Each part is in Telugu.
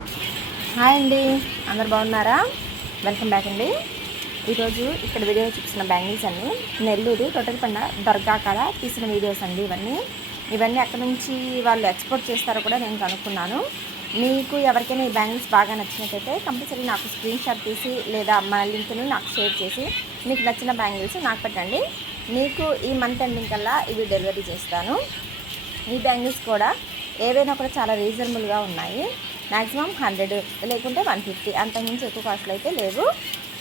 హాయ్ అండి, అందరు బాగున్నారా? వెల్కమ్ బ్యాక్ అండి. ఈరోజు ఇక్కడ వీడియో చూసిన బ్యాంగిల్స్ అన్నీ నెల్లూరు తొట్టెలపండ దర్గా కాడ తీసిన వీడియోస్ అండి. ఇవన్నీ అక్కడ నుంచి వాళ్ళు ఎక్స్పోర్ట్ చేస్తారో కూడా నేను కనుక్కున్నాను. మీకు ఎవరికైనా ఈ బ్యాంగిల్స్ బాగా నచ్చినట్టయితే కంపల్సరీ నాకు స్క్రీన్ షాట్ తీసి లేదా మన లింక్ను నాకు షేర్ చేసి మీకు నచ్చిన బ్యాంగిల్స్ నాకు పెట్టండి. మీకు ఈ మంత్ ఎండింగ్ కల్లా ఇవి డెలివరీ చేస్తాను. ఈ బ్యాంగిల్స్ కూడా ఏవైనా కూడా చాలా రీజనబుల్గా ఉన్నాయి. మ్యాక్సిమం 100 లేకుంటే 150, అంతకుమించి ఎక్కువ కాస్ట్లు అయితే లేవు.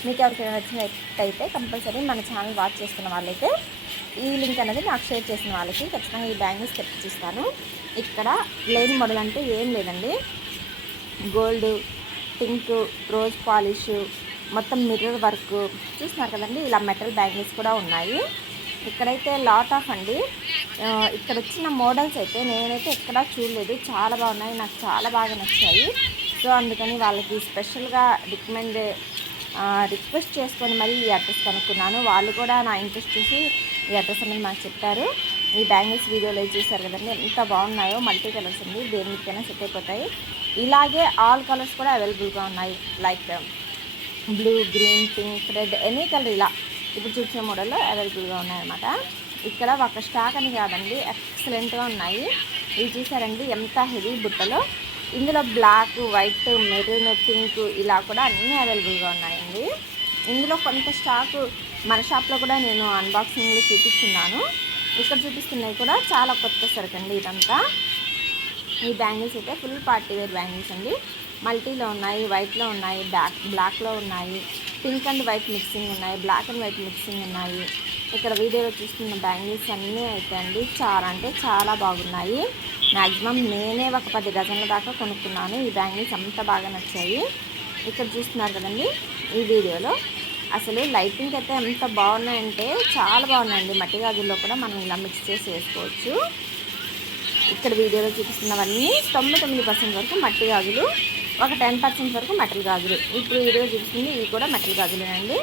మీకు ఎవరికైనా నచ్చినట్టయితే కంపల్సరీ మన ఛానల్ వాచ్ చేస్తున్న వాళ్ళైతే ఈ లింక్ అనేది నాకు షేర్ చేసిన వాళ్ళకి ఖచ్చితంగా ఈ బ్యాంగిల్స్ తెప్పించిస్తాను. ఇక్కడ లేని మోడల్ అంటే ఏం లేదండి. గోల్డ్, పింక్, రోజ్ పాలిష్, మొత్తం మిర్రర్ వర్క్ చూస్తున్నారు కదండి. ఇలా మెటల్ బ్యాంగిల్స్ కూడా ఉన్నాయి. ఇక్కడైతే లాట్ ఆఫ్ అండి. ఇక్కడ వచ్చిన మోడల్స్ అయితే నేనైతే ఎక్కడా చూడలేదు. చాలా బాగున్నాయి, నాకు చాలా బాగా నచ్చాయి. సో అందుకని వాళ్ళకి స్పెషల్గా రిక్వెస్ట్ చేసుకొని మరి ఈ అడ్రస్ కనుక్కున్నాను. వాళ్ళు కూడా నా ఇంట్రెస్ట్ చూసి ఈ అడ్రస్ అనేది మాకు చెప్పారు. ఈ బ్యాంగిల్స్ వీడియోలో చూసారు కదండి, ఎంత బాగున్నాయో. మల్టీ కలర్స్ ఉంది, దేనికైనా సెట్ అయిపోతాయి. ఇలాగే ఆల్ కలర్స్ కూడా అవైలబుల్గా ఉన్నాయి. Like blue, green, pink, red, any colour ఇలా ఇప్పుడు చూసిన మోడల్లో అవైలబుల్గా ఉన్నాయన్నమాట. ఇక్కడ ఒక స్టాక్ అని కాదండి, ఎక్సలెంట్గా ఉన్నాయి. ఇవి చూసారండి ఎంత హెవీ బుట్టలో. ఇందులో బ్లాక్, వైట్, మెరూన్, పింక్ ఇలా కూడా అన్నీ అవైలబుల్గా ఉన్నాయండి. ఇందులో కొంత స్టాకు మన షాప్లో కూడా నేను అన్బాక్సింగ్లో చూపిస్తున్నాను. ఇక్కడ చూపిస్తున్నాయి కూడా చాలా కొత్త సరుకు అండి ఇదంతా. ఈ బ్యాంగిల్స్ అయితే ఫుల్ పార్టీ వేర్ బ్యాంగిల్స్ అండి. మల్టీలో ఉన్నాయి, వైట్లో ఉన్నాయి, బ్లాక్లో ఉన్నాయి, పింక్ అండ్ వైట్ మిక్సింగ్ ఉన్నాయి, బ్లాక్ అండ్ వైట్ మిక్సింగ్ ఉన్నాయి. ఇక్కడ వీడియోలో చూస్తున్న బ్యాంగిల్స్ అన్నీ అయితే అండి చాలా అంటే చాలా బాగున్నాయి. మ్యాక్సిమం నేనే ఒక 10 డజన్ల దాకా కొనుక్కున్నాను. ఈ బ్యాంగిల్స్ అంత బాగా నచ్చాయి. ఇక్కడ చూస్తున్నారు కదండి ఈ వీడియోలో. అసలు లైటింగ్ అయితే ఎంత బాగున్నాయంటే చాలా బాగున్నాయండి. మట్టి గాజుల్లో కూడా మనం ఇలా మిక్స్ చేసి వేసుకోవచ్చు. ఇక్కడ వీడియోలో చూపిస్తున్నవన్నీ 99% వరకు మట్టి గాజులు, ఒక 10% వరకు మెటల్ గాజులు. ఇప్పుడు వీడియో చూపిస్తుంది ఇవి కూడా మెటల్ గాజులేనండి.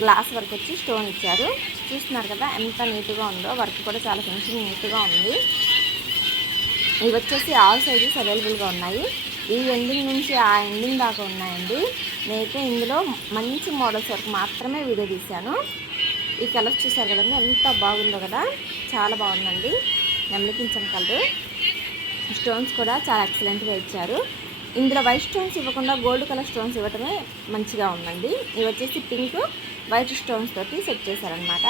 గ్లాస్ వర్క్ వచ్చి స్టోన్ ఇచ్చారు. చూస్తున్నారు కదా ఎంత నీట్గా ఉందో. వర్క్ కూడా చాలా ఫినిషింగ్ నీట్గా ఉంది. ఇవి వచ్చేసి ఆల్ సైజెస్ అవైలబుల్గా ఉన్నాయి. ఈ ఎండింగ్ నుంచి ఆ ఎండింగ్ దాకా ఉన్నాయండి. నేనైతే ఇందులో మంచి మోడల్స్ వరకు మాత్రమే వీడియో తీశాను. ఈ కలర్స్ చూసారు కదండి ఎంత బాగుందో కదా, చాలా బాగుందండి. నెమలికించం కలర్. స్టోన్స్ కూడా చాలా ఎక్సలెంట్గా ఇచ్చారు. ఇందులో వైట్ స్టోన్స్ ఇవ్వకుండా గోల్డ్ కలర్ స్టోన్స్ ఇవ్వటమే మంచిగా ఉందండి. ఇవి వచ్చేసి పింక్, వైట్ స్టోన్స్ తోటి సెట్ చేశారనమాట.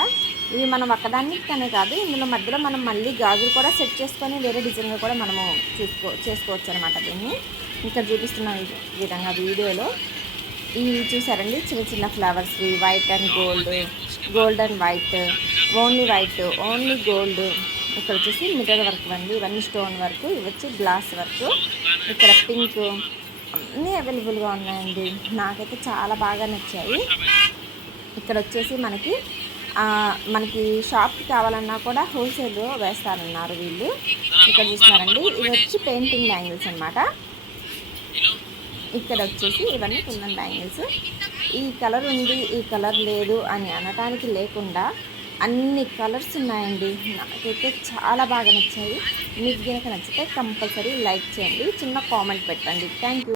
ఇవి మనం ఒక్కదానికనే కాదు, ఇందులో మధ్యలో మనం మళ్ళీ గాజులు కూడా సెట్ చేసుకొని వేరే డిజైన్గా కూడా మనము చేసుకోవచ్చు అనమాట. దీన్ని ఇక్కడ చూపిస్తున్న విధంగా వీడియోలో ఇవి చూసారండి. చిన్న చిన్న flowers, white and gold, gold and white, only white, only gold. ఇక్కడ వచ్చేసి మిర్రర్ వర్క్ అండి. ఇవన్నీ స్టోన్ వర్క్. ఇవి వచ్చి గ్లాస్ వర్క్. ఇక్కడ పింక్ అన్నీ అవైలబుల్గా ఉన్నాయండి. నాకైతే చాలా బాగా నచ్చాయి. ఇక్కడ వచ్చేసి మనకి షాప్కి కావాలన్నా కూడా హోల్సేల్ వేస్తారన్నారు వీళ్ళు. ఇక్కడ చూస్తున్నారండి ఇవి వచ్చి పెయింటింగ్ బ్యాంగిల్స్ అనమాట. ఇక్కడ వచ్చేసి ఇవన్నీ కుందన్ బ్యాంగిల్స్. ఈ కలర్ ఉంది, ఈ కలర్ లేదు అని అనటానికి లేకుండా అన్ని కలర్స్ ఉన్నాయండి. నాకైతే చాలా బాగా నచ్చాయి. మీకు కనుక నచ్చితే కంపల్సరీ లైక్ చేయండి, చిన్న కామెంట్ పెట్టండి. Thank you.